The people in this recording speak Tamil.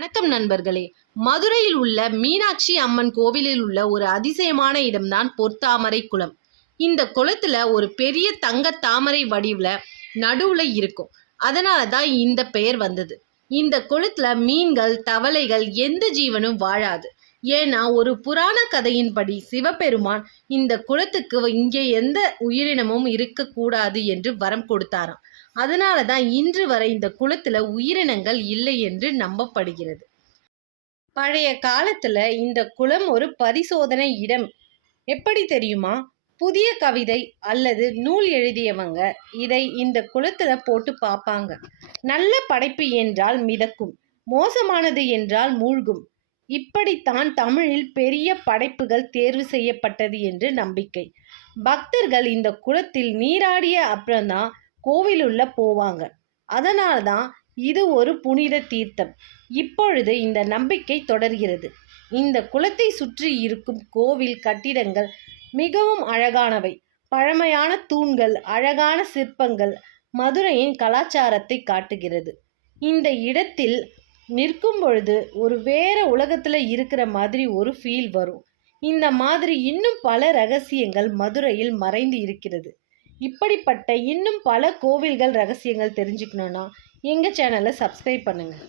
வணக்கம் நண்பர்களே. மதுரையில் உள்ள மீனாட்சி அம்மன் கோவிலில் உள்ள ஒரு அதிசயமான இடம்தான் பொற்தாமரை குளம். இந்த குளத்துல ஒரு பெரிய தங்க தாமரை வடிவுல நடுவுல இருக்கும். அதனால தான் இந்த பெயர் வந்தது. இந்த குளத்துல மீன்கள், தவளைகள் எந்த ஜீவனும் வாழாது. ஏன்னா ஒரு புராண கதையின்படி சிவபெருமான் இந்த குளத்துக்கு இங்கே எந்த உயிரினமும் இருக்கக்கூடாது என்று வரம் கொடுத்தாராம். அதனால தான் இன்று வரை இந்த குளத்துல உயிரினங்கள் இல்லை என்று நம்பப்படுகிறது. பழைய காலத்துல இந்த குளம் ஒரு பரிசோதனை இடம். எப்படி தெரியுமா? புதிய கவிதை அல்லது நூல் எழுதியவங்க இதை இந்த குளத்துல போட்டு பார்ப்பாங்க. நல்ல படைப்பு என்றால் மிதக்கும், மோசமானது என்றால் மூழ்கும். இப்படித்தான் தமிழில் பெரிய படைப்புகள் தேர்வு செய்யப்பட்டது என்று நம்பிக்கை. பக்தர்கள் இந்த குளத்தில் நீராடிய அப்புறம்தான் கோவிலுள்ள போவாங்க. அதனால்தான் இது ஒரு புனித தீர்த்தம். இப்பொழுது இந்த நம்பிக்கை தொடர்கிறது. இந்த குளத்தை சுற்றி இருக்கும் கோவில் கட்டிடங்கள் மிகவும் அழகானவை. பழமையான தூண்கள், அழகான சிற்பங்கள் மதுரையின் கலாச்சாரத்தை காட்டுகிறது. இந்த இடத்தில் நிற்கும் பொழுது ஒரு வேற உலகத்துல இருக்கிற மாதிரி ஒரு ஃபீல் வரும். இந்த மாதிரி இன்னும் பல ரகசியங்கள் மதுரையில் மறைந்து இருக்கிறது. இப்படிப்பட்ட இன்னும் பல கோவில்கள் ரகசியங்கள் தெரிஞ்சுக்கணுன்னா எங்கள் சேனலை சப்ஸ்கிரைப் பண்ணுங்கள்.